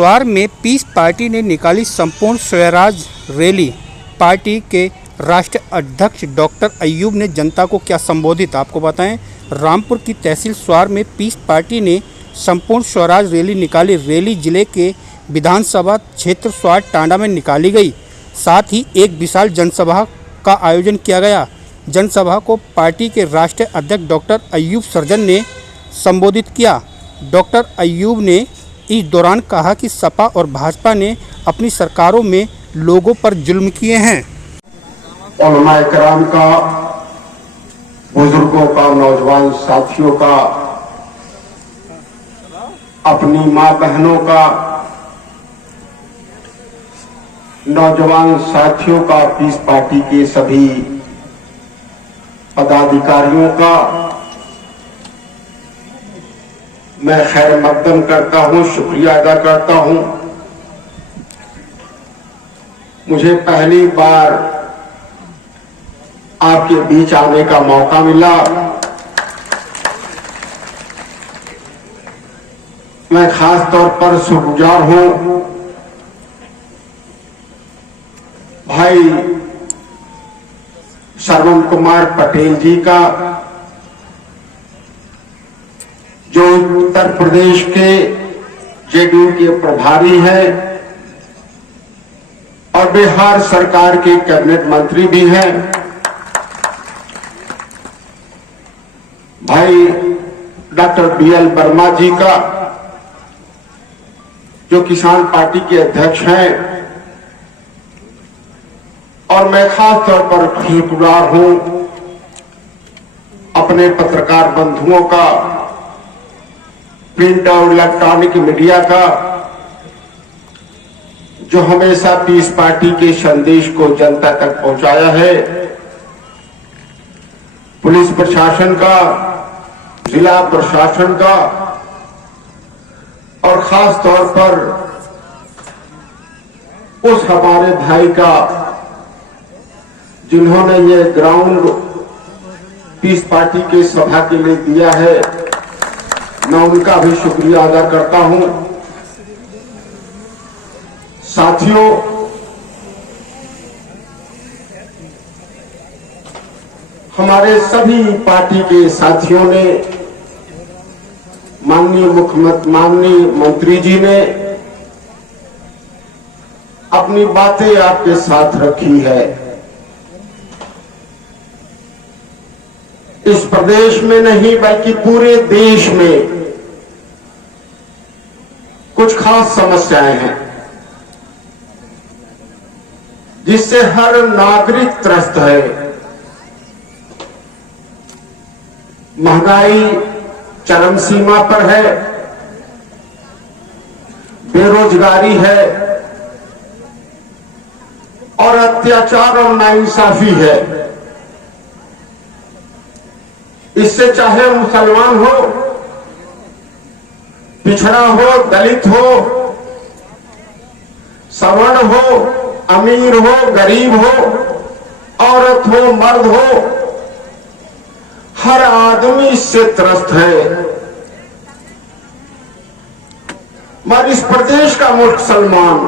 स्वार में piece party ने निकाली संपूर्ण स्वराज रैली। पार्टी के राष्ट्रीय अध्यक्ष डॉक्टर अयूब ने जनता को क्या संबोधित, आपको बताएं। रामपुर की तहसील स्वार में पीस पार्टी ने संपूर्ण स्वराज रैली निकाली। रैली जिले के विधानसभा क्षेत्र स्वार टांडा में निकाली गई। साथ ही एक विशाल जनसभा का आयोजन किया गया। जनसभा को पार्टी के राष्ट्रीय अध्यक्ष डॉक्टर अयूब सर्जन ने संबोधित किया। डॉक्टर अयूब ने इस दौरान कहा कि सपा और भाजपा ने अपनी सरकारों में लोगों पर जुल्म किए हैं। उलमा इकराम का, बुजुर्गों का, नौजवान साथियों का, अपनी मां बहनों का, नौजवान साथियों का, पीस पार्टी के सभी पदाधिकारियों का मैं खैर मकदम करता हूं, शुक्रिया अदा करता हूं। मुझे पहली बार आपके बीच आने का मौका मिला। मैं खास तौर पर शुक्रगुजार हूं भाई श्रवण कुमार पटेल जी का, जो उत्तर प्रदेश के जेडीयू के प्रभारी हैं और बिहार सरकार के कैबिनेट मंत्री भी हैं। भाई डॉक्टर बीएल वर्मा जी का, जो किसान पार्टी के अध्यक्ष हैं। और मैं खास तौर पर शुक्रगुजार हूं अपने पत्रकार बंधुओं का, प्रिंट और इलेक्ट्रॉनिक मीडिया का, जो हमेशा पीस पार्टी के संदेश को जनता तक पहुंचाया है। पुलिस प्रशासन का, जिला प्रशासन का और खास तौर पर उस हमारे भाई का जिन्होंने ये ग्राउंड पीस पार्टी के सभा के लिए दिया है, मैं उनका भी शुक्रिया अदा करता हूं। साथियों, हमारे सभी पार्टी के साथियों ने, माननीय मंत्री जी ने अपनी बातें आपके साथ रखी है। इस प्रदेश में नहीं बल्कि पूरे देश में कुछ खास समस्याएं हैं जिससे हर नागरिक त्रस्त है। महंगाई चरम सीमा पर है, बेरोजगारी है और अत्याचार और नाइंसाफी है। इससे चाहे मुसलमान हो, पिछड़ा हो, दलित हो, सवर्ण हो, अमीर हो, गरीब हो, औरत हो, मर्द हो, हर आदमी इससे त्रस्त है। मगर इस प्रदेश का मुसलमान,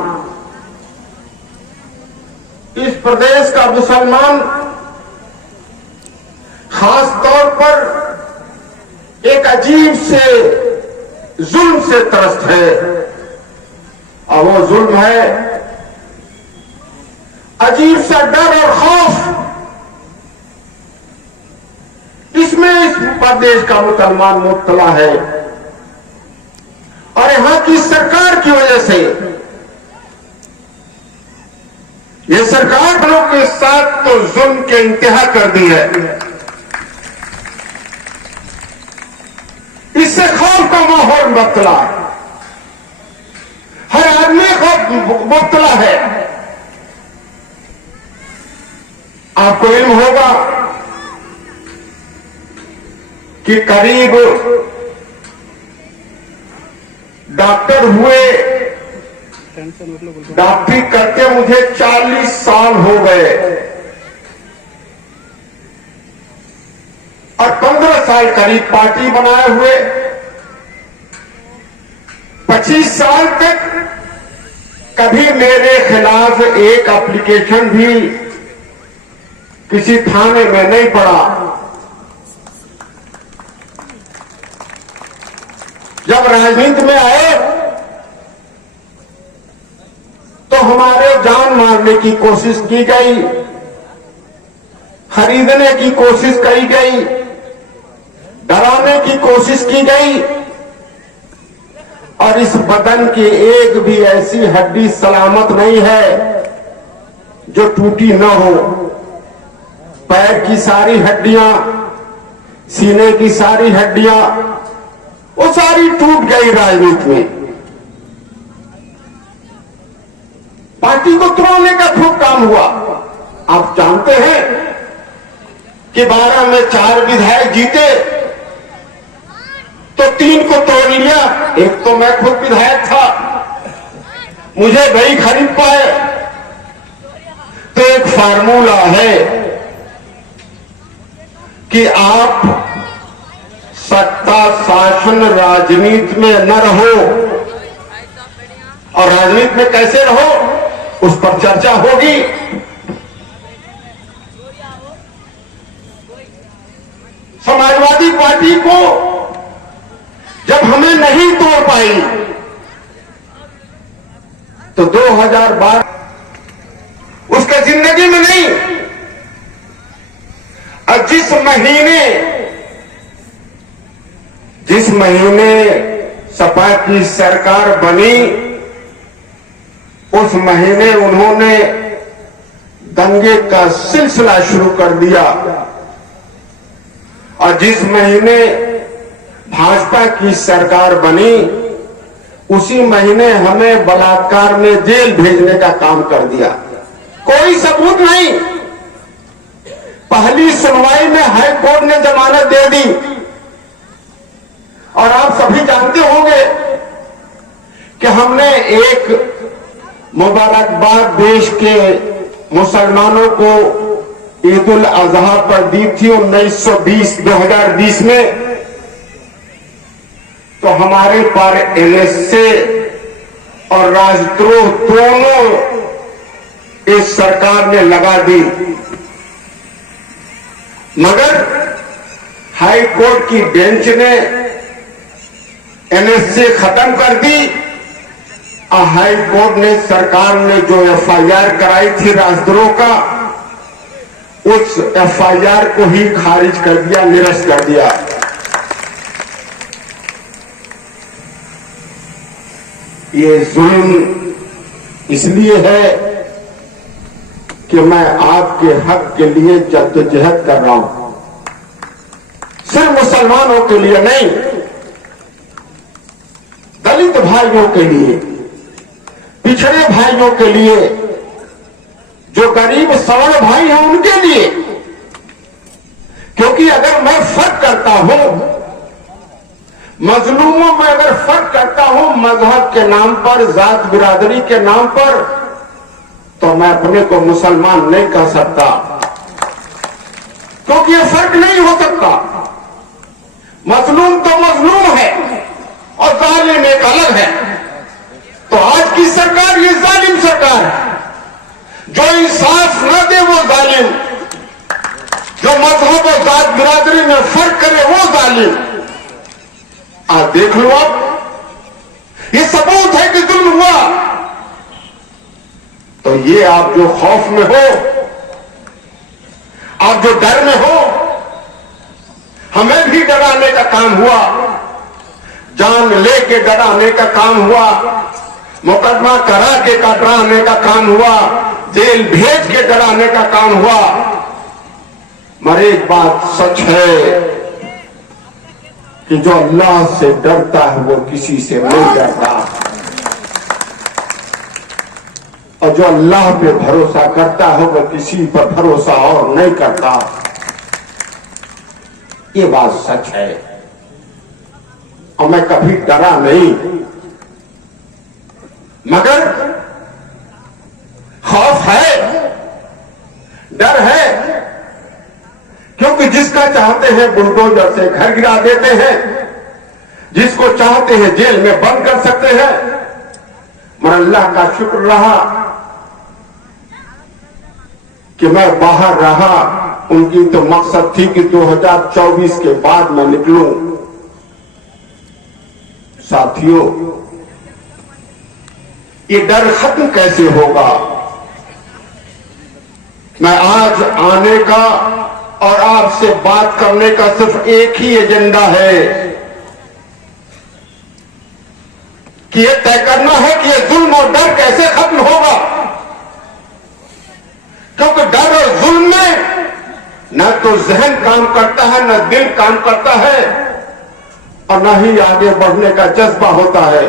इस प्रदेश का मुसलमान खास तौर पर एक अजीब से जुल्म से त्रस्त है। और वो जुल्म है अजीब सा डर और खौफ। इसमें इस प्रदेश का मुसलमान मुब्तला है और यहां की सरकार की वजह से, ये सरकार वालों के साथ तो जुल्म के इंतहा कर दी है। इससे खौफ का माहौल मुब्तला है, हर आदमी खौफ मुब्तला है। आपको इल्म होगा कि करीब डॉक्टर हुए, डॉक्टरी करते मुझे 40 साल हो गए और 15 साल करीब पार्टी बनाए हुए, 25 साल तक कभी मेरे खिलाफ एक एप्लीकेशन भी किसी थाने में नहीं पड़ा। जब राजनीति में आए तो हमारे जान मारने की कोशिश की गई, खरीदने की कोशिश की गई, डराने की कोशिश की गई, और इस बदन की एक भी ऐसी हड्डी सलामत नहीं है जो टूटी न हो। पैर की सारी हड्डियां, सीने की सारी हड्डियां, वो सारी टूट गई राजनीति में। पार्टी को तोड़ने का खूब काम हुआ। आप जानते हैं कि 12 में 4 विधायक जीते तो 3 को तोड़ लिया। एक तो मैं खुद विधायक था, मुझे नहीं खरीद पाए। तो एक फार्मूला है कि आप सत्ता शासन राजनीति में न रहो, और राजनीति में कैसे रहो उस पर चर्चा होगी। समाजवादी पार्टी को जब हमें नहीं तोड़ पाई तो 2012 उसका जिंदगी में नहीं, और जिस महीने सपा की सरकार बनी उस महीने उन्होंने दंगे का सिलसिला शुरू कर दिया, और जिस महीने भाजपा की सरकार बनी उसी महीने हमें बलात्कार में जेल भेजने का काम कर दिया। कोई सबूत नहीं। पहली सुनवाई में हाई कोर्ट ने जमानत दे दी, और आप सभी जानते होंगे कि हमने एक मुबारकबाद देश के मुसलमानों को ईद उल अजहा पर दी थी 2020 में। तो हमारे पर एनएसए और राजद्रोह दोनों इस सरकार ने लगा दी, मगर हाई कोर्ट की बेंच ने एनएसए खत्म कर दी, और हाई कोर्ट ने सरकार ने जो एफआईआर कराई थी राजद्रोह का, उस एफआईआर को ही खारिज कर दिया, निरस्त कर दिया। ये जुल्म इसलिए है कि मैं आपके हक के लिए जद्दोजहद कर रहा हूं, सिर्फ मुसलमानों के लिए नहीं, दलित भाइयों के लिए, पिछड़े भाइयों के लिए, जो गरीब सवर्ण भाई हैं उनके लिए। क्योंकि अगर मैं फर्क करता हूं, मजलूमों में अगर फर्क करता हूं मजहब के नाम पर, जात बिरादरी के नाम पर, तो मैं अपने को मुसलमान नहीं कह सकता, क्योंकि ये फर्क नहीं हो सकता। मजलूम तो मजलूम है और जालिम एक अलग है। तो आज की सरकार ये जालिम सरकार है, जो इंसाफ न दे वो जालिम, जो मजहब और जात बिरादरी में फर्क करे वो जालिम। आज देख लो आप, ये सबूत है कि जुल्म हुआ। तो ये आप जो खौफ में हो, आप जो डर में हो, हमें भी डराने का काम हुआ, जान लेके डराने का काम हुआ, मुकदमा करा के डराने का काम हुआ, जेल भेज के डराने का काम हुआ। मगर एक बात सच है कि जो अल्लाह से डरता है वो किसी से नहीं डरता, और जो अल्लाह पे भरोसा करता है वो किसी पर भरोसा और नहीं करता। ये बात सच है, और मैं कभी डरा नहीं, मगर खौफ है, डर है, क्योंकि जिसका चाहते हैं बुलडोजर से घर गिरा देते हैं, जिसको चाहते हैं जेल में बंद कर सकते हैं। और अल्लाह का शुक्र रहा कि मैं बाहर रहा। उनकी तो मकसद थी कि 2024 के बाद मैं निकलूं। साथियों, ये डर खत्म कैसे होगा? मैं आज आने का और आपसे बात करने का सिर्फ एक ही एजेंडा है कि ये तय करना है कि ये जुल्म और डर कैसे खत्म होगा। क्योंकि डर और जुल्म में न तो जहन काम करता है, न दिल काम करता है, और न ही आगे बढ़ने का जज्बा होता है।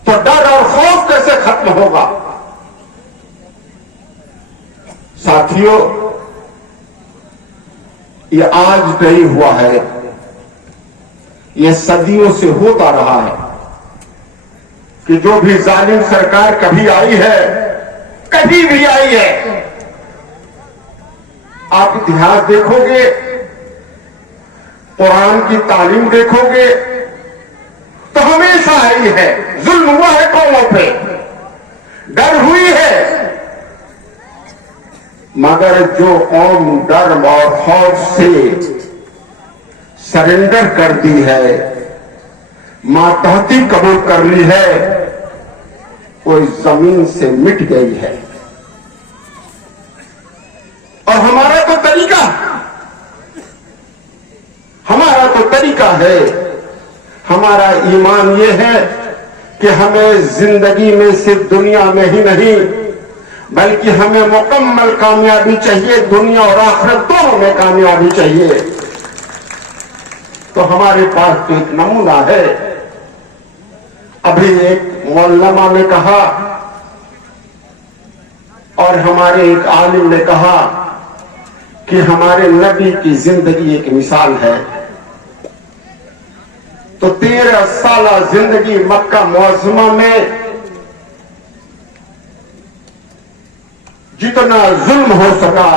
तो डर और खौफ कैसे खत्म होगा? साथियों, ये आज नहीं हुआ है, ये सदियों से होता रहा है कि जो भी जालिम सरकार कभी आई है, कभी भी आई है, आप इतिहास देखोगे, कुरान की तालीम देखोगे, तो हमेशा आई है। जुल्म हुआ है कौमों पे, डर हुई है, मगर जो कौम डर और खौफ से सरेंडर कर दी है, मातहती कबूल कर ली है, वो इस जमीन से मिट गई है। और हमारा तो तरीका है, हमारा ईमान ये है कि हमें जिंदगी में सिर्फ दुनिया में ही नहीं, बल्कि हमें मुकम्मल कामयाबी चाहिए, दुनिया और आखिरत दोनों में कामयाबी चाहिए। तो हमारे पास तो एक नमूना है। अभी एक मौलमा ने कहा और हमारे एक आलिम ने कहा कि हमारे नबी की जिंदगी एक मिसाल है। तो 13 साल जिंदगी मक्का मुअज़्ज़मा में जितना जुल्म हो सका,